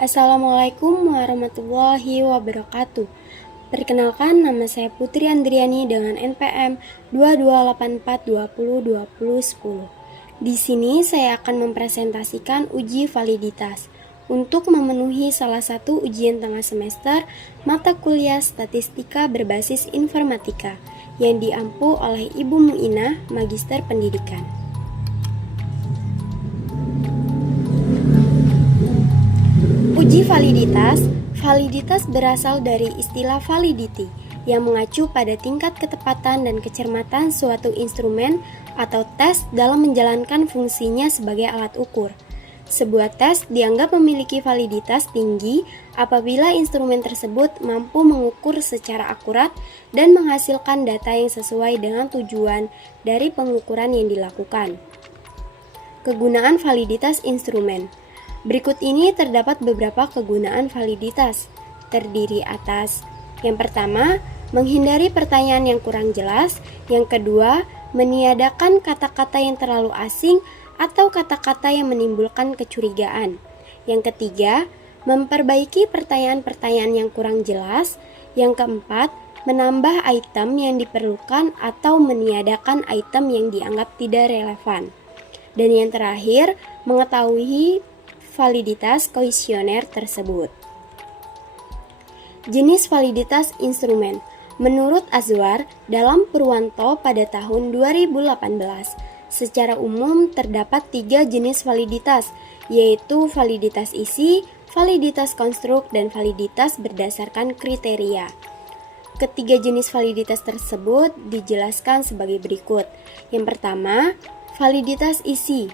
Assalamualaikum warahmatullahi wabarakatuh. Perkenalkan, nama saya Putri Andriani dengan NPM 2284202010. Di sini saya akan mempresentasikan uji validitas untuk memenuhi salah satu ujian tengah semester mata kuliah statistika berbasis informatika yang diampu oleh Ibu Muinah, Magister Pendidikan. Uji validitas. Validitas berasal dari istilah validity yang mengacu pada tingkat ketepatan dan kecermatan suatu instrumen atau tes dalam menjalankan fungsinya sebagai alat ukur. Sebuah tes dianggap memiliki validitas tinggi apabila instrumen tersebut mampu mengukur secara akurat dan menghasilkan data yang sesuai dengan tujuan dari pengukuran yang dilakukan. Kegunaan validitas instrumen. Berikut ini terdapat beberapa kegunaan validitas, terdiri atas: yang pertama, menghindari pertanyaan yang kurang jelas; yang kedua, meniadakan kata-kata yang terlalu asing atau kata-kata yang menimbulkan kecurigaan; yang ketiga, memperbaiki pertanyaan-pertanyaan yang kurang jelas; yang keempat, menambah item yang diperlukan atau meniadakan item yang dianggap tidak relevan; dan yang terakhir, mengetahui validitas kuesioner tersebut. Jenis validitas instrumen. Menurut Azwar dalam Purwanto pada tahun 2018, secara umum terdapat 3 jenis validitas, yaitu validitas isi, validitas konstruk, dan validitas berdasarkan kriteria. Ketiga jenis validitas tersebut dijelaskan sebagai berikut. Yang pertama, validitas isi.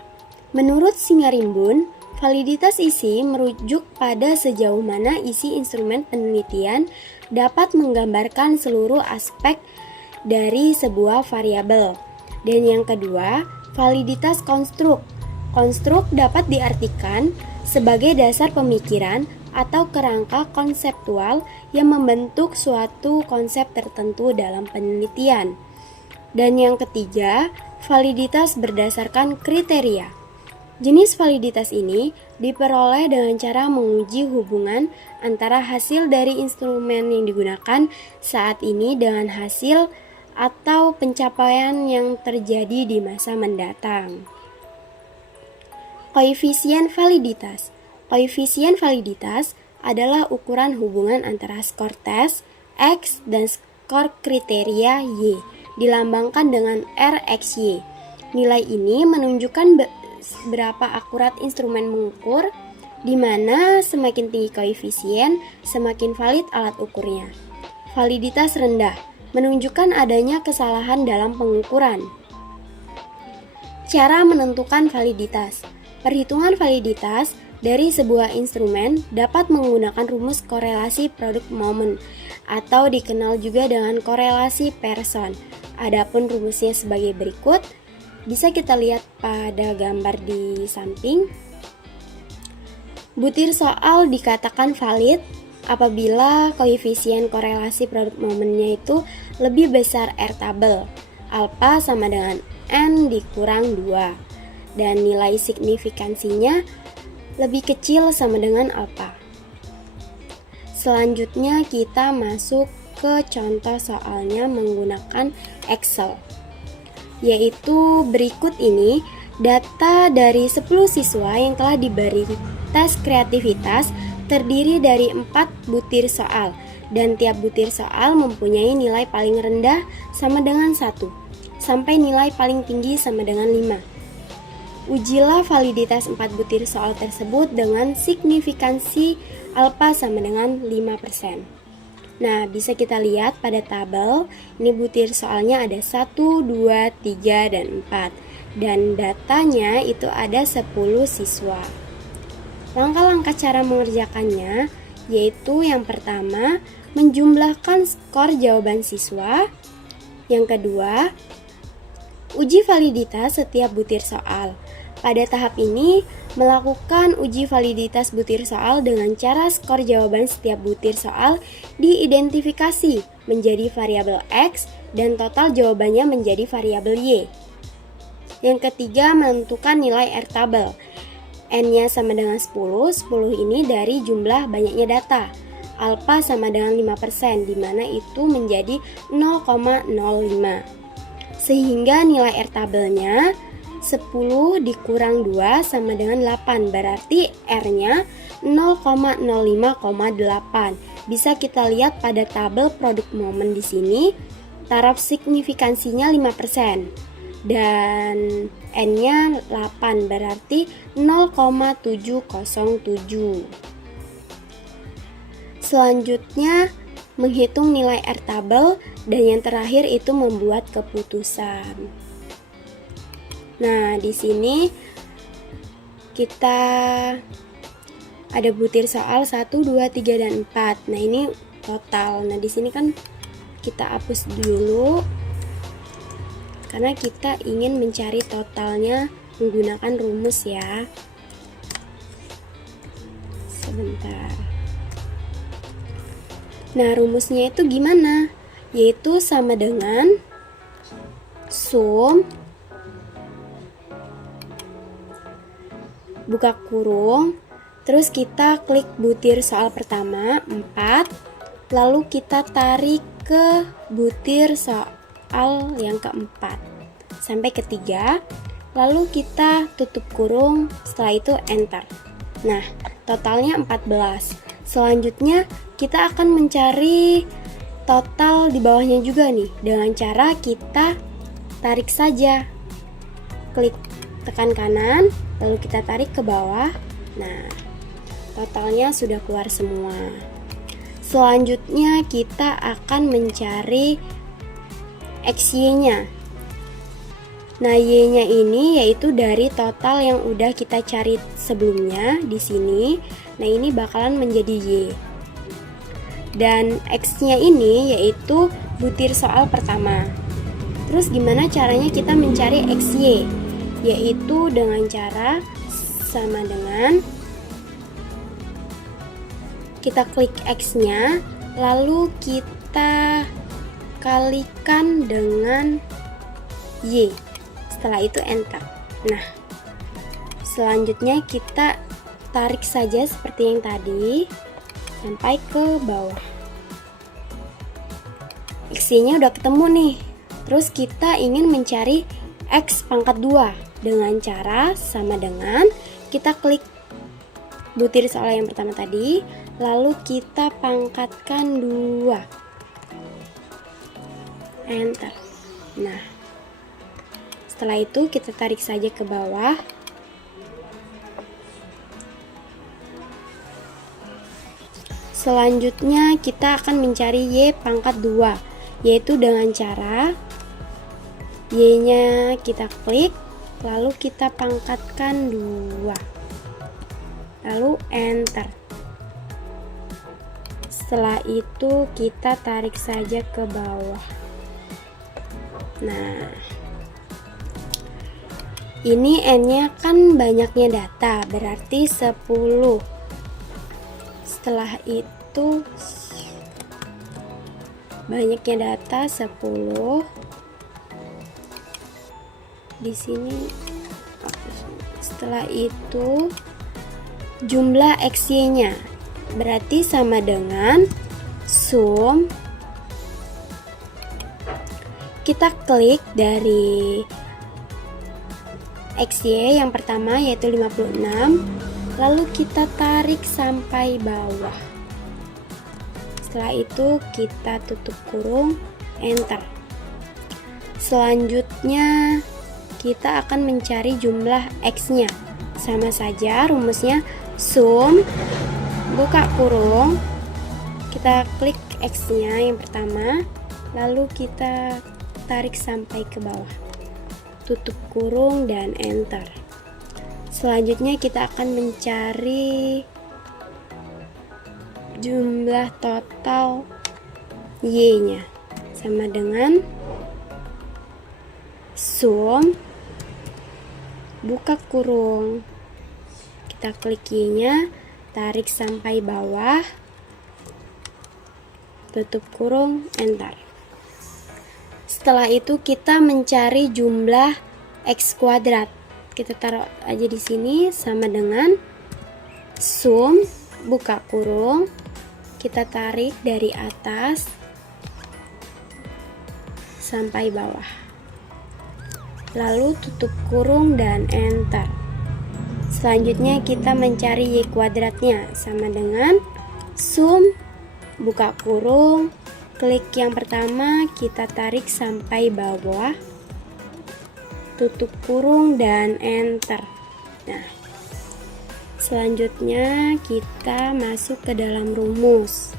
Menurut Singarimbun, validitas isi merujuk pada sejauh mana isi instrumen penelitian dapat menggambarkan seluruh aspek dari sebuah variabel. Dan yang kedua, validitas konstruk. Konstruk dapat diartikan sebagai dasar pemikiran atau kerangka konseptual yang membentuk suatu konsep tertentu dalam penelitian. Dan yang ketiga, validitas berdasarkan kriteria. Jenis validitas ini diperoleh dengan cara menguji hubungan antara hasil dari instrumen yang digunakan saat ini dengan hasil atau pencapaian yang terjadi di masa mendatang. Koefisien validitas. Koefisien validitas adalah ukuran hubungan antara skor tes X dan skor kriteria Y, dilambangkan dengan RXY. Nilai ini menunjukkan berapa akurat instrumen mengukur, di mana semakin tinggi koefisien, semakin valid alat ukurnya. Validitas rendah menunjukkan adanya kesalahan dalam pengukuran. Cara menentukan validitas. Perhitungan validitas dari sebuah instrumen dapat menggunakan rumus korelasi produk momen atau dikenal juga dengan korelasi Pearson. Adapun rumusnya sebagai berikut. Bisa kita lihat pada gambar di samping. Butir soal dikatakan valid apabila koefisien korelasi produk momennya itu lebih besar R tabel, alpha sama dengan N dikurang 2, dan nilai signifikansinya lebih kecil sama dengan alpha. Selanjutnya kita masuk ke contoh soalnya menggunakan Excel, yaitu berikut ini data dari 10 siswa yang telah diberi tes kreativitas terdiri dari 4 butir soal, dan tiap butir soal mempunyai nilai paling rendah sama dengan 1 sampai nilai paling tinggi sama dengan 5. Ujilah validitas 4 butir soal tersebut dengan signifikansi alpha sama dengan 5%. Nah, bisa kita lihat pada tabel, ini butir soalnya ada 1, 2, 3, dan 4. Dan datanya itu ada 10 siswa. Langkah-langkah cara mengerjakannya, yaitu yang pertama, menjumlahkan skor jawaban siswa. Yang kedua, uji validitas setiap butir soal. Pada tahap ini, melakukan uji validitas butir soal dengan cara skor jawaban setiap butir soal diidentifikasi menjadi variabel X dan total jawabannya menjadi variabel Y. Yang ketiga, menentukan nilai R tabel. N-nya sama dengan 10, 10 ini dari jumlah banyaknya data. Alpha sama dengan 5%, di mana itu menjadi 0,05. Sehingga nilai R tabelnya 10 dikurang 2 sama dengan 8, berarti R-nya 0,05,8. Bisa kita lihat pada tabel produk momen di sini, taraf signifikansinya 5%. Dan N-nya 8, berarti 0,707. Selanjutnya menghitung nilai R tabel, dan yang terakhir itu membuat keputusan. Nah, di sini kita ada butir soal 1, 2, 3, dan 4. Nah, ini total. Nah, di sini kan kita hapus dulu karena kita ingin mencari totalnya menggunakan rumus ya. Sebentar. Nah, rumusnya itu gimana? Yaitu sama dengan sum buka kurung, terus kita klik butir soal pertama 4, lalu kita tarik ke butir soal yang keempat sampai ketiga, lalu kita tutup kurung, setelah itu enter. Nah, totalnya 14. Selanjutnya kita akan mencari total di bawahnya juga nih, dengan cara kita tarik saja. Klik tekan kanan, lalu kita tarik ke bawah. Nah, totalnya sudah keluar semua. Selanjutnya kita akan mencari XY-nya. Nah, Y-nya ini yaitu dari total yang udah kita cari sebelumnya di sini. Nah, ini bakalan menjadi Y. Dan X-nya ini yaitu butir soal pertama. Terus gimana caranya kita mencari XY? Yaitu dengan cara sama dengan kita klik X-nya, lalu kita kalikan dengan Y. Setelah itu enter. Nah, selanjutnya kita tarik saja seperti yang tadi sampai ke bawah. X-nya udah ketemu nih. Terus kita ingin mencari X pangkat 2 dengan cara sama dengan kita klik butir soal yang pertama tadi, lalu kita pangkatkan 2. Enter. Nah, setelah itu kita tarik saja ke bawah. Selanjutnya kita akan mencari Y pangkat 2, yaitu dengan cara Y-nya kita klik, lalu kita pangkatkan 2, lalu enter. Setelah itu kita tarik saja ke bawah. Nah, ini N-nya kan banyaknya data, berarti 10. Setelah itu banyaknya data 10. Di sini setelah itu jumlah XY-nya berarti sama dengan sum, kita klik dari XY yang pertama yaitu 56, lalu kita tarik sampai bawah. Setelah itu kita tutup kurung, enter. Selanjutnya kita akan mencari jumlah X-nya. Sama saja rumusnya sum buka kurung, kita klik X-nya yang pertama, lalu kita tarik sampai ke bawah, tutup kurung dan enter. Selanjutnya kita akan mencari jumlah total Y-nya, sama dengan sum buka kurung, kita klik Y-nya, tarik sampai bawah, tutup kurung, enter. Setelah itu kita mencari jumlah X kuadrat. kita taruh aja di sini sama dengan sum buka kurung, kita tarik dari atas sampai bawah, lalu tutup kurung dan enter. Selanjutnya kita mencari Y kuadratnya, sama dengan sum buka kurung, klik yang pertama, kita tarik sampai bawah, tutup kurung dan enter. Nah, selanjutnya kita masuk ke dalam rumus.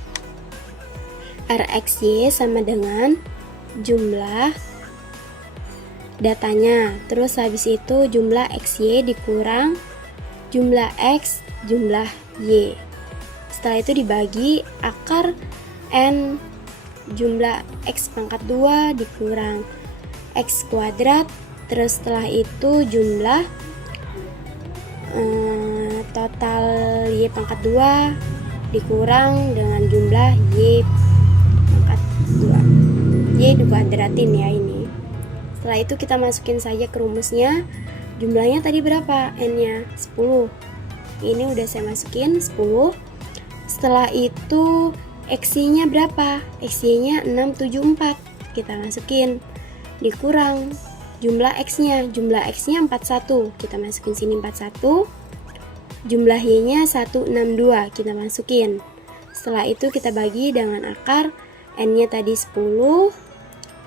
RXY sama dengan jumlah datanya, terus habis itu jumlah XY dikurang jumlah X jumlah Y. Setelah itu dibagi akar N jumlah X pangkat 2 dikurang X kuadrat. Terus setelah itu jumlah total Y pangkat 2 dikurang dengan jumlah Y pangkat 2. Y dikuadratin ya ini. Setelah itu kita masukin saja ke rumusnya. Jumlahnya tadi berapa? N-nya 10. Ini udah saya masukin 10. Setelah itu X-nya berapa? X-nya 674. Kita masukin. Dikurang jumlah X-nya, jumlah X-nya 41, kita masukin sini 41. Jumlah Y-nya 162, kita masukin. Setelah itu kita bagi dengan akar N-nya tadi 10.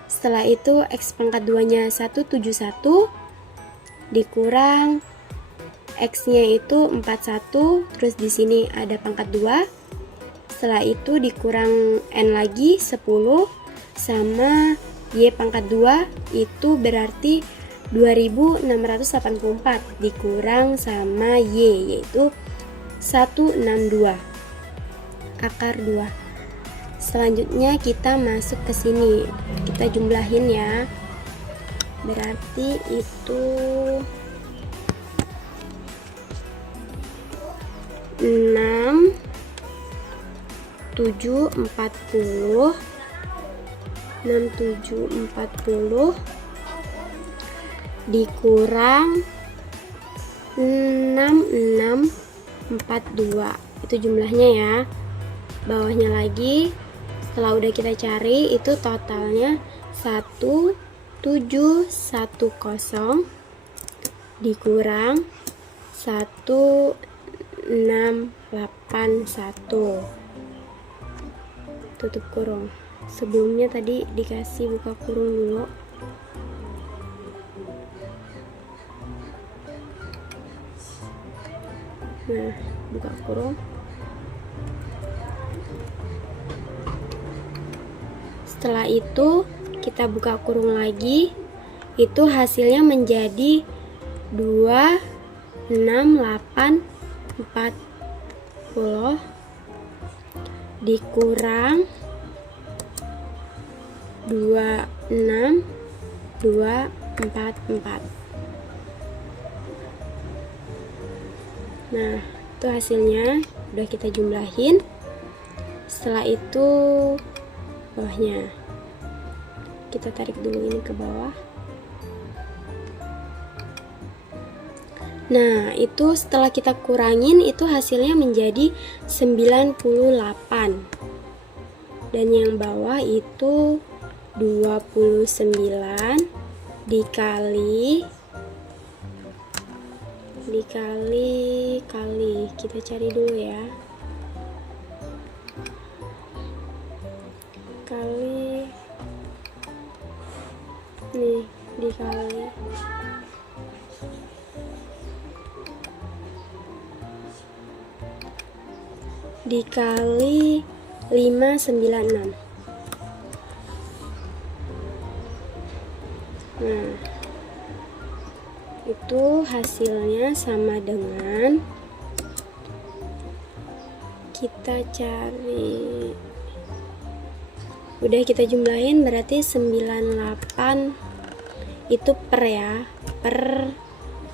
Setelah itu X pangkat 2-nya 171 dikurang X-nya itu 41, terus di sini ada pangkat 2. Setelah itu dikurang N lagi 10 sama Y pangkat 2 itu berarti 2684 dikurang sama Y yaitu 162 akar 2. Selanjutnya kita masuk ke sini, kita jumlahin ya, berarti itu 6 7 40 6740 dikurang 6642, itu jumlahnya ya. Bawahnya lagi setelah udah kita cari itu totalnya 1710 dikurang 1681, tutup kurung. Sebelumnya tadi dikasih buka kurung dulu. Nah, buka kurung. Setelah itu kita buka kurung lagi, itu hasilnya menjadi 26840 dikurang 26244. Nah, itu hasilnya udah kita jumlahin. Setelah itu bawahnya kita tarik dulu ini ke bawah. Nah, itu setelah kita kurangin itu hasilnya menjadi 98. Dan yang bawah itu 29 dikali kita cari dulu ya, kali nih, dikali 596. Nah, itu hasilnya sama dengan, kita cari, udah kita jumlahin berarti 98 itu per ya, per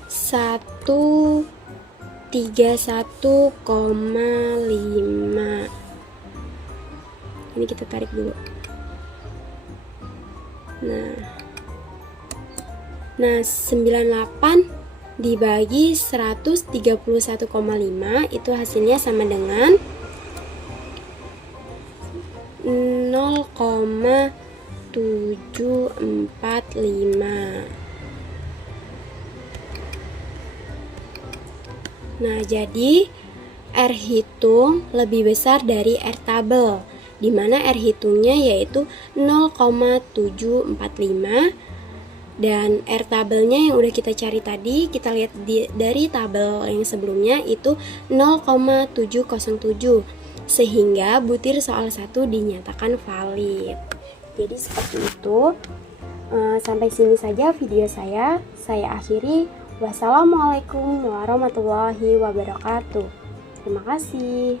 131,5. Ini kita tarik dulu. Nah 98 dibagi 131,5 itu hasilnya sama dengan 0,745. Nah, jadi R hitung lebih besar dari R tabel, di mana R hitungnya yaitu 0,745 dan R tabelnya yang udah kita cari tadi, kita lihat dari tabel yang sebelumnya itu 0,707, sehingga butir soal 1 dinyatakan valid. Jadi seperti itu. Sampai sini saja video saya akhiri. Wassalamualaikum warahmatullahi wabarakatuh. Terima kasih.